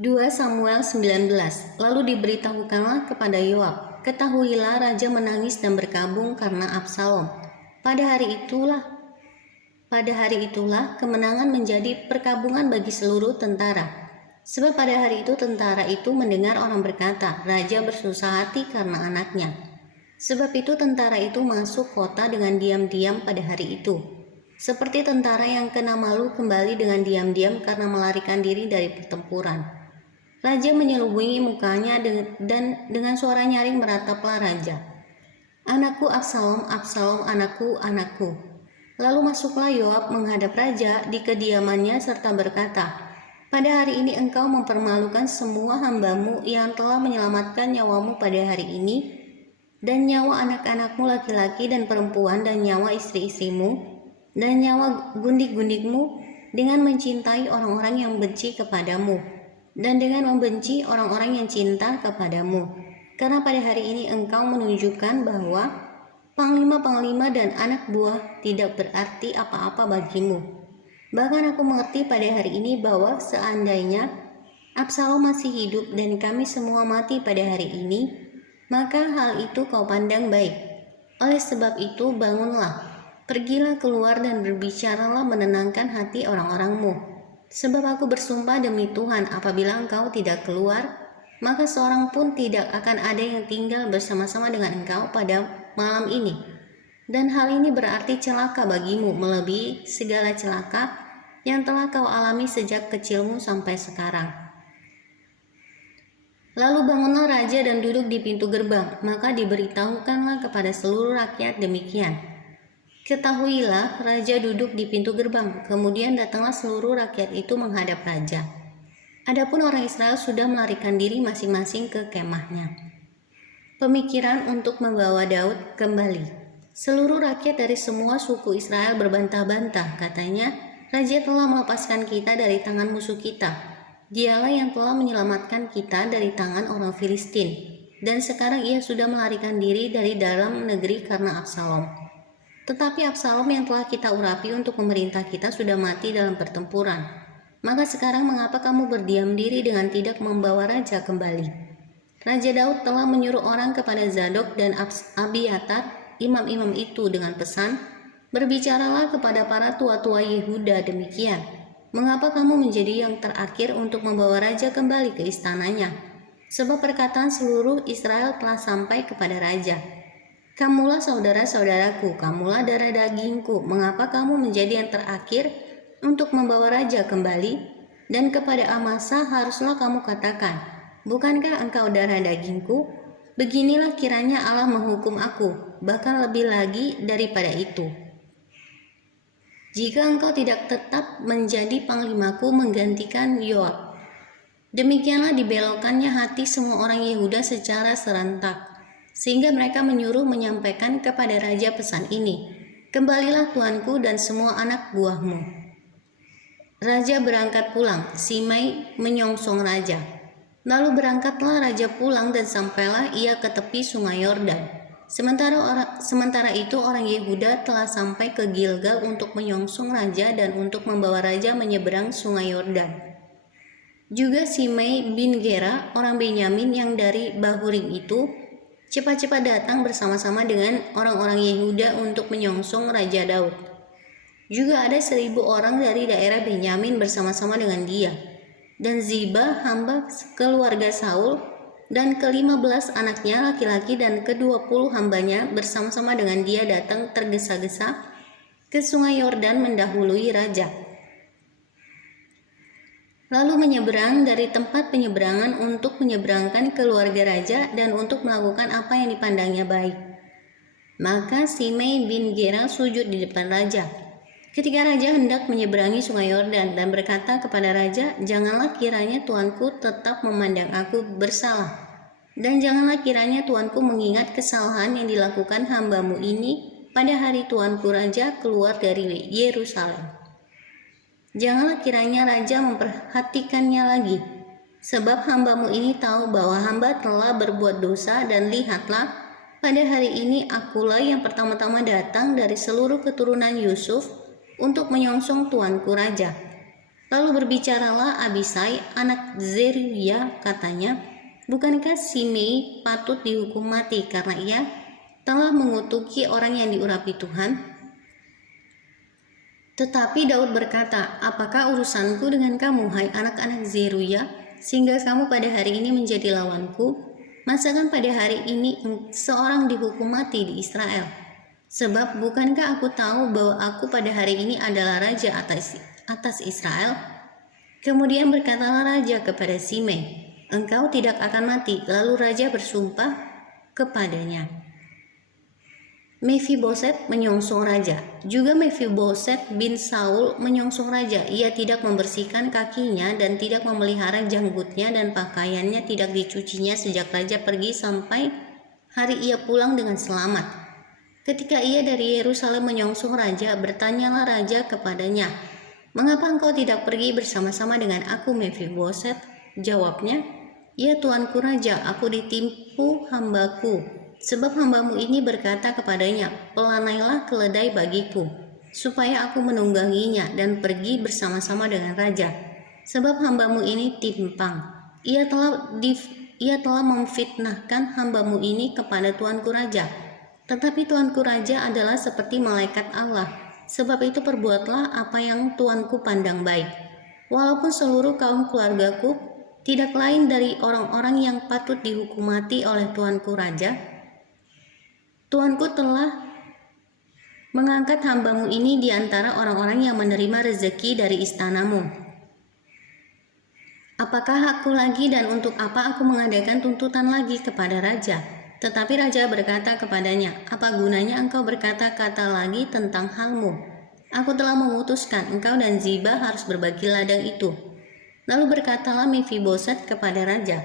2 Samuel 19. Lalu diberitahukanlah kepada Yoab, ketahuilah raja menangis dan berkabung karena Absalom. Pada hari itulah kemenangan menjadi perkabungan bagi seluruh tentara. Sebab pada hari itu tentara itu mendengar orang berkata, raja bersusah hati karena anaknya. Sebab itu tentara itu masuk kota dengan diam-diam pada hari itu. Seperti tentara yang kena malu kembali dengan diam-diam karena melarikan diri dari pertempuran. Raja menyelubungi mukanya dan dengan suara nyaring merataplah raja. Anakku Absalom, Absalom, anakku, anakku. Lalu masuklah Yoab menghadap raja di kediamannya serta berkata, pada hari ini engkau mempermalukan semua hambamu yang telah menyelamatkan nyawamu pada hari ini, dan nyawa anak-anakmu laki-laki dan perempuan, dan nyawa istri-istrimu, dan nyawa gundik-gundikmu, dengan mencintai orang-orang yang benci kepadamu, dan dengan membenci orang-orang yang cinta kepadamu. Karena pada hari ini engkau menunjukkan bahwa panglima-panglima dan anak buah tidak berarti apa-apa bagimu. Bahkan aku mengerti pada hari ini bahwa seandainya Absalom masih hidup dan kami semua mati pada hari ini, maka hal itu kau pandang baik. Oleh sebab itu bangunlah, pergilah keluar dan berbicaralah menenangkan hati orang-orangmu. Sebab aku bersumpah demi Tuhan, apabila engkau tidak keluar, maka seorang pun tidak akan ada yang tinggal bersama-sama dengan engkau pada malam ini. Dan hal ini berarti celaka bagimu melebihi segala celaka yang telah kau alami sejak kecilmu sampai sekarang. Lalu bangunlah raja dan duduk di pintu gerbang, maka diberitahukanlah kepada seluruh rakyat demikian. Ketahuilah, raja duduk di pintu gerbang, kemudian datanglah seluruh rakyat itu menghadap raja. Adapun orang Israel sudah melarikan diri masing-masing ke kemahnya. Pemikiran untuk membawa Daud kembali. Seluruh rakyat dari semua suku Israel berbantah-bantah, katanya, raja telah melepaskan kita dari tangan musuh kita. Dialah yang telah menyelamatkan kita dari tangan orang Filistin, dan sekarang ia sudah melarikan diri dari dalam negeri karena Absalom. Tetapi Absalom yang telah kita urapi untuk memerintah kita sudah mati dalam pertempuran. Maka sekarang mengapa kamu berdiam diri dengan tidak membawa raja kembali? Raja Daud telah menyuruh orang kepada Zadok dan Abiatar, imam-imam itu dengan pesan, berbicaralah kepada para tua-tua Yehuda demikian, mengapa kamu menjadi yang terakhir untuk membawa raja kembali ke istananya? Sebab perkataan seluruh Israel telah sampai kepada raja. Kamulah saudara-saudaraku, kamulah darah dagingku, mengapa kamu menjadi yang terakhir untuk membawa raja kembali? Dan kepada Amasa haruslah kamu katakan, bukankah engkau darah dagingku? Beginilah kiranya Allah menghukum aku, bahkan lebih lagi daripada itu. Jika engkau tidak tetap menjadi panglimaku menggantikan Yoab. Demikianlah dibelokkannya hati semua orang Yehuda secara serentak, sehingga mereka menyuruh menyampaikan kepada raja pesan ini, kembalilah tuanku dan semua anak buahmu. Raja berangkat pulang, Simei menyongsong raja. Lalu berangkatlah raja pulang dan sampailah ia ke tepi sungai Yordan. Sementara itu orang Yehuda telah sampai ke Gilgal untuk menyongsong raja dan untuk membawa raja menyeberang sungai Yordan. Juga Simei bin Gera, orang Benyamin yang dari Bahurim itu, cepat-cepat datang bersama-sama dengan orang-orang Yehuda untuk menyongsong Raja Daud. Juga ada 1.000 orang dari daerah Benyamin bersama-sama dengan dia. Dan Ziba, hamba keluarga Saul, dan ke-15 anaknya laki-laki dan ke-20 hambanya bersama-sama dengan dia datang tergesa-gesa ke sungai Yordan mendahului raja. Lalu menyeberang dari tempat penyeberangan untuk menyeberangkan keluarga raja dan untuk melakukan apa yang dipandangnya baik. Maka Simei bin Gera sujud di depan raja. Ketika raja hendak menyeberangi sungai Yordan dan berkata kepada raja, janganlah kiranya tuanku tetap memandang aku bersalah, dan janganlah kiranya tuanku mengingat kesalahan yang dilakukan hambamu ini pada hari tuanku raja keluar dari Yerusalem. Janganlah kiranya raja memperhatikannya lagi, sebab hambamu ini tahu bahwa hamba telah berbuat dosa, dan lihatlah, pada hari ini akulah yang pertama-tama datang dari seluruh keturunan Yusuf untuk menyongsong tuanku raja. Lalu berbicaralah Abisai anak Zeruya, katanya, bukankah Simei patut dihukum mati karena ia telah mengutuki orang yang diurapi Tuhan? Tetapi Daud berkata, apakah urusanku dengan kamu, hai anak-anak Zeruya, sehingga kamu pada hari ini menjadi lawanku? Masakan pada hari ini seorang dihukum mati di Israel? Sebab bukankah aku tahu bahwa aku pada hari ini adalah raja atas Israel? Kemudian berkatalah raja kepada Simei, engkau tidak akan mati. Lalu raja bersumpah kepadanya. Mefiboset menyongsong raja. Juga Mefiboset bin Saul menyongsong raja. Ia tidak membersihkan kakinya dan tidak memelihara janggutnya, dan pakaiannya tidak dicucinya sejak raja pergi sampai hari ia pulang dengan selamat. Ketika ia dari Yerusalem menyongsong raja, bertanyalah raja kepadanya, mengapa engkau tidak pergi bersama-sama dengan aku, Mefiboset? Jawabnya, ya tuanku raja, aku ditimpu hambaku. Sebab hambamu ini berkata kepadanya, pelanailah keledai bagiku, supaya aku menungganginya dan pergi bersama-sama dengan raja. Sebab hambamu ini timpang. Ia telah memfitnahkan hambamu ini kepada tuanku raja. Tetapi tuanku raja adalah seperti malaikat Allah. Sebab itu perbuatlah apa yang tuanku pandang baik. Walaupun seluruh kaum keluargaku tidak lain dari orang-orang yang patut dihukum mati oleh tuanku raja, tuanku telah mengangkat hambamu ini di antara orang-orang yang menerima rezeki dari istanamu. Apakah aku lagi dan untuk apa aku mengadakan tuntutan lagi kepada raja? Tetapi raja berkata kepadanya, apa gunanya engkau berkata-kata lagi tentang halmu? Aku telah memutuskan engkau dan Ziba harus berbagi ladang itu. Lalu berkatalah Mefiboset kepada raja,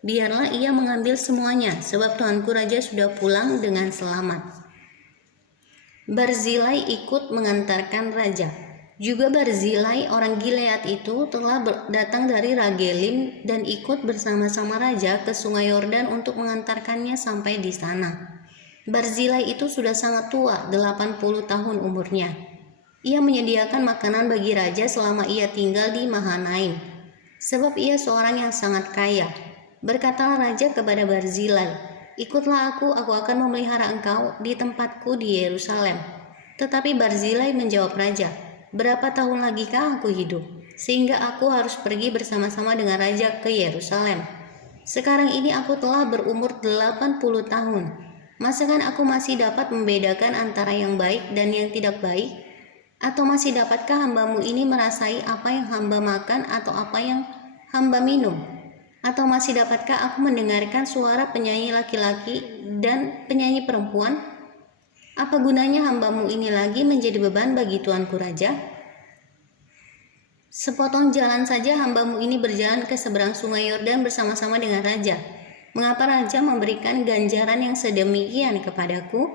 biarlah ia mengambil semuanya, sebab tuanku raja sudah pulang dengan selamat. Barzilai ikut mengantarkan raja. Juga Barzilai orang Gilead itu telah datang dari Ragelim dan ikut bersama-sama raja ke sungai Yordan untuk mengantarkannya sampai di sana. Barzilai itu sudah sangat tua, 80 tahun umurnya. Ia menyediakan makanan bagi raja selama ia tinggal di Mahanaim, sebab ia seorang yang sangat kaya. Berkatalah raja kepada Barzilai, ikutlah aku akan memelihara engkau di tempatku di Yerusalem. Tetapi Barzilai menjawab raja, berapa tahun lagikah aku hidup, sehingga aku harus pergi bersama-sama dengan raja ke Yerusalem? Sekarang ini aku telah berumur 80 tahun. Masakan aku masih dapat membedakan antara yang baik dan yang tidak baik? Atau masih dapatkah hambamu ini merasai apa yang hamba makan atau apa yang hamba minum? Atau masih dapatkah aku mendengarkan suara penyanyi laki-laki dan penyanyi perempuan? Apa gunanya hambamu ini lagi menjadi beban bagi tuanku raja? Sepotong jalan saja hambamu ini berjalan ke seberang sungai Yordan bersama-sama dengan raja. Mengapa raja memberikan ganjaran yang sedemikian kepadaku?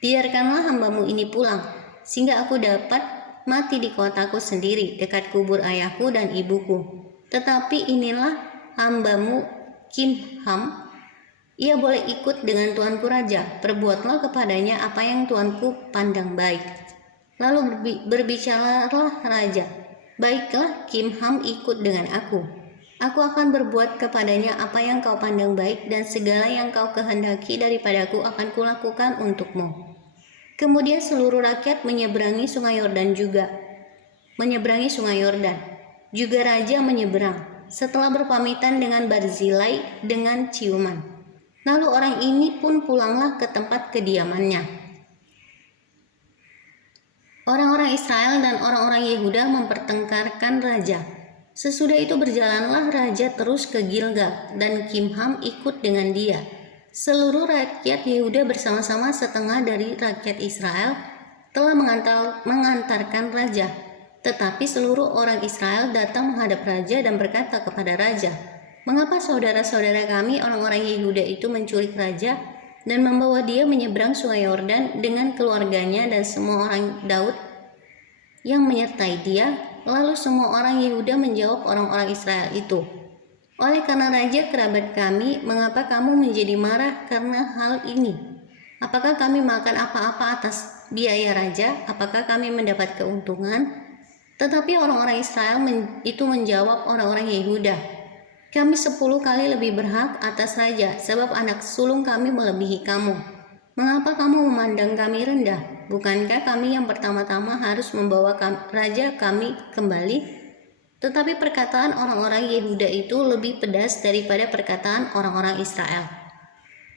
Biarkanlah hambamu ini pulang, sehingga aku dapat mati di kotaku sendiri, dekat kubur ayahku dan ibuku. Tetapi inilah hambamu Kimham, ia boleh ikut dengan tuanku raja. Perbuatlah kepadanya apa yang tuanku pandang baik. Lalu berbicaralah raja, baiklah, Kimham ikut dengan aku. Aku akan berbuat kepadanya apa yang kau pandang baik, dan segala yang kau kehendaki daripadaku akan kulakukan untukmu. Kemudian seluruh rakyat menyeberangi sungai Yordan juga. Juga raja menyeberang, setelah berpamitan dengan Barzilai dengan ciuman. Lalu orang ini pun pulanglah ke tempat kediamannya. Orang-orang Israel dan orang-orang Yehuda mempertengkarkan raja. Sesudah itu berjalanlah raja terus ke Gilgal, dan Kimham ikut dengan dia. Seluruh rakyat Yehuda bersama-sama setengah dari rakyat Israel telah mengantarkan raja. Tetapi seluruh orang Israel datang menghadap raja dan berkata kepada raja, mengapa saudara-saudara kami orang-orang Yehuda itu menculik raja dan membawa dia menyeberang sungai Yordan dengan keluarganya dan semua orang Daud yang menyertai dia? Lalu semua orang Yehuda menjawab orang-orang Israel itu, oleh karena raja kerabat kami, mengapa kamu menjadi marah karena hal ini? Apakah kami makan apa-apa atas biaya raja? Apakah kami mendapat keuntungan? Tetapi orang-orang Israel itu menjawab orang-orang Yehuda, "Kami 10 kali lebih berhak atas raja, sebab anak sulung kami melebihi kamu. Mengapa kamu memandang kami rendah? Bukankah kami yang pertama-tama harus membawa raja kami kembali?" Tetapi perkataan orang-orang Yehuda itu lebih pedas daripada perkataan orang-orang Israel.